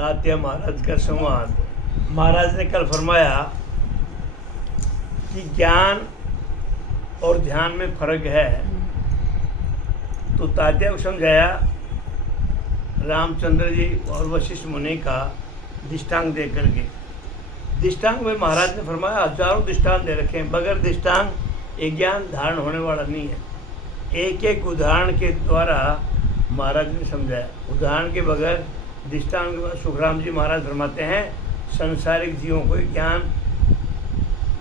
तात्या महाराज का संवाद। महाराज ने कल फरमाया कि ज्ञान और ध्यान में फर्क है, तो तात्या को समझाया रामचंद्र जी और वशिष्ठ मुनि का दृष्टांत दे करके। दृष्टांत में महाराज ने फरमाया हजारों दृष्टांत दे रखे हैं, बगैर दृष्टांत एक ज्ञान धारण होने वाला नहीं है। एक एक उदाहरण के द्वारा महाराज ने समझाया। उदाहरण के बगैर दृष्टांत के बाद सुखराम जी महाराज फरमाते हैं संसारिक जीवों को ज्ञान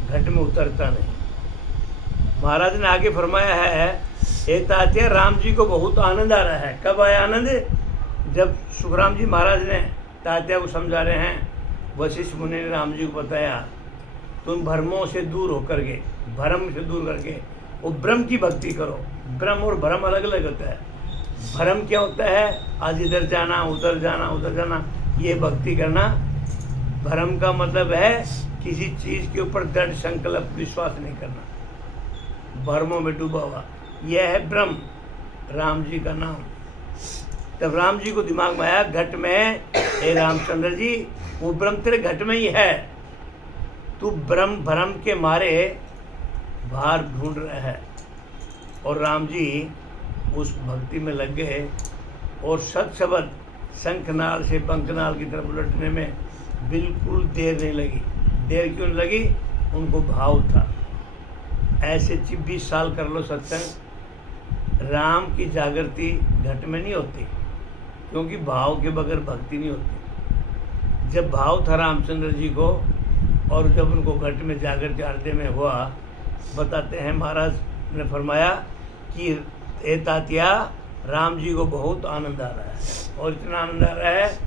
घट में उतरता नहीं। महाराज ने आगे फरमाया है हे तात्या, राम जी को बहुत आनंद आ रहा है। कब आया आनंद? जब सुखराम जी महाराज ने तात्या को समझा रहे हैं, वशिष्ठ मुनि ने राम जी को बताया तुम भ्रमों से दूर होकर के, भ्रम से दूर करके वो ब्रह्म की भक्ति करो। ब्रह्म और भ्रम अलग अलग होता है। भ्रम क्या होता है? आज इधर जाना उधर जाना, ये भक्ति करना। भ्रम का मतलब है किसी चीज़ के ऊपर दृढ़ संकल्प विश्वास नहीं करना, भ्रमों में डूबा हुआ, यह है ब्रह्म, राम जी का नाम। तब राम जी को दिमाग में आया घट में, हे रामचंद्र जी वो ब्रह्म तेरे घट में ही है, तू भ्रम के मारे बाहर ढूंढ रहा है। और राम जी उस भक्ति में लग गए और सत शब्द शंखनाल से बंकनाल की तरफ उलटने में बिल्कुल देर नहीं लगी। देर क्यों नहीं लगी? उनको भाव था। ऐसे 20 साल कर लो सत्संग, राम की जागृति घट में नहीं होती, क्योंकि भाव के बगैर भक्ति नहीं होती। जब भाव था रामचंद्र जी को और जब उनको घट में जागृति हृदय में हुआ, बताते हैं महाराज ने फरमाया कि ए तात्या, राम जी को बहुत आनंद आ रहा है और इतना आनंद आ रहा है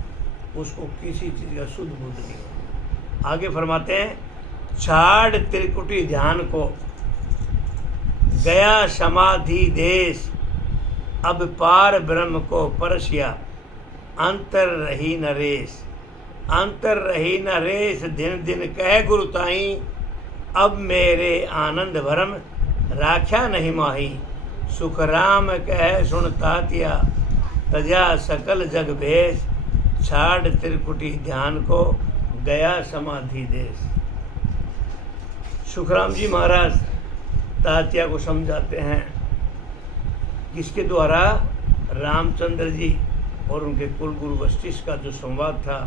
उसको किसी चीज़ का शुद्ध बुद्ध नहीं हो। आगे फरमाते हैं छाड़ त्रिकुटी ध्यान को, गया समाधि देश, अब पार ब्रह्म को परसिया, अंतर रही नरेश। अंतर रही नरेश दिन दिन कह गुरु ताई, अब मेरे आनंद भरम राख्या नहीं माही। सुख राम कह सुन तात्या, तजा सकल जग भेष, छाड़ त्रिकुटी ध्यान को, गया समाधि देश। सुखराम जी महाराज तात्या को समझाते हैं, जिसके द्वारा रामचंद्र जी और उनके कुल गुरु वशिष्ठ का जो संवाद था,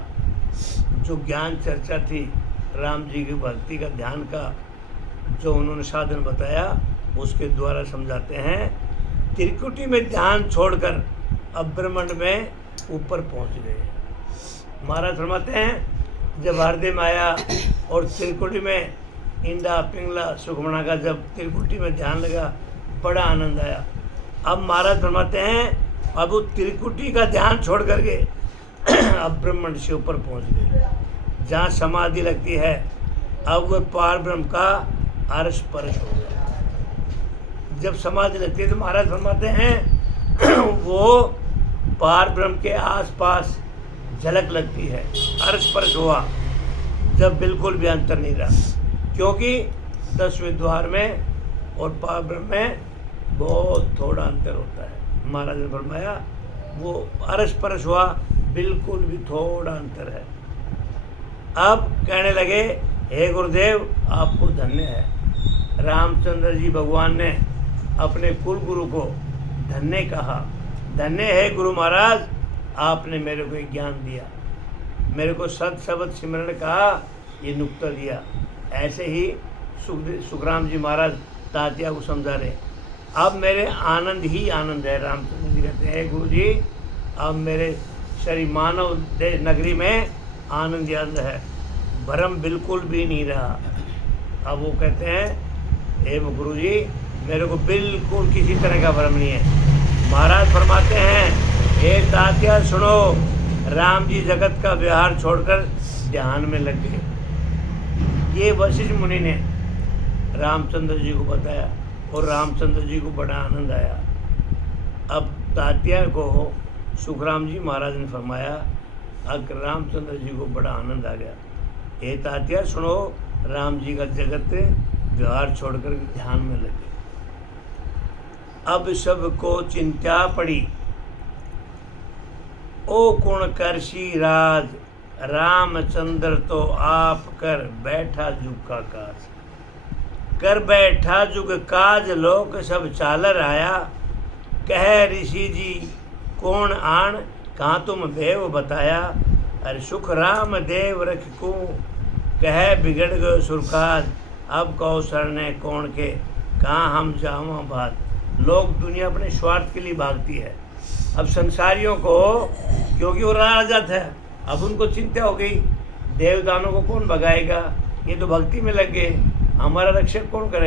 जो ज्ञान चर्चा थी, राम जी की भक्ति का, ध्यान का जो उन्होंने साधन बताया, उसके द्वारा समझाते हैं त्रिकुटी में ध्यान छोड़कर अब ब्रह्मांड में ऊपर पहुंच गए। महाराज फरमाते हैं जब हृदय में आया और त्रिकुटी में इंदा पिंगला सुखमणा का जब त्रिकुटी में ध्यान लगा, बड़ा आनंद आया। अब महाराज फरमाते हैं अब वो त्रिकुटी का ध्यान छोड़ करके अब ब्रह्मांड से ऊपर पहुंच गए, जहाँ समाधि लगती है। अब वह पार ब्रह्म का अर्श परश हो गया। जब समाधि लगती है तो महाराज फरमाते हैं वो पार ब्रह्म के आसपास झलक लगती है, अर्श परश हुआ जब बिल्कुल भी अंतर नहीं रहा, क्योंकि 10वें द्वार में और पार ब्रह्म में बहुत थोड़ा अंतर होता है। महाराज ने फरमाया वो अर्श परश हुआ, बिल्कुल भी थोड़ा अंतर है। अब कहने लगे हे गुरुदेव आपको धन्य है। रामचंद्र जी भगवान ने अपने कुल गुरु को धन्य कहा, धन्य है गुरु महाराज, आपने मेरे को एक ज्ञान दिया, मेरे को सत शब्द सिमरण का ये नुक्ता दिया। ऐसे ही सुखराम जी महाराज तात्या को समझा रहे, अब मेरे आनंद ही आनंद है। रामचंद्र जी कहते हैं गुरु जी अब मेरे शरीर मानव नगरी में आनंद ही आनंद है, भ्रम बिल्कुल भी नहीं रहा। अब वो कहते हैं हे गुरु जी मेरे को बिल्कुल किसी तरह का भ्रम नहीं है। महाराज फरमाते हैं हे तात्या सुनो, राम जी जगत का व्यवहार छोड़कर ध्यान में लग गए। ये वशिष्ठ मुनि ने रामचंद्र जी को बताया और रामचंद्र जी को बड़ा आनंद आया। अब तात्या को सुखराम जी महाराज ने फरमाया, अब रामचंद्र जी को बड़ा आनंद आ गया। हे तात्या सुनो, राम जी का जगत व्यवहार छोड़कर ध्यान में लगे। अब सबको चिंता पड़ी, ओ कुण करसी राज, रामचंद्र तो आप कर बैठा जुग का काज। कर बैठा जुग काज लोक सब चालर आया। कह ऋषि जी कौन आण कहाँ तुम भेव बताया। अरे सुख राम देव रख को कह बिगड़ गयो सुरखाज। अब कहो सरने कौन के कहाँ हम जावा बात। लोग दुनिया अपने स्वार्थ के लिए भागती है। अब संसारियों को क्योंकि वो राजा था, अब उनको चिंता हो गई देवदानों को कौन भगाएगा, ये तो भक्ति में लग गए, हमारा रक्षक कौन करेगा।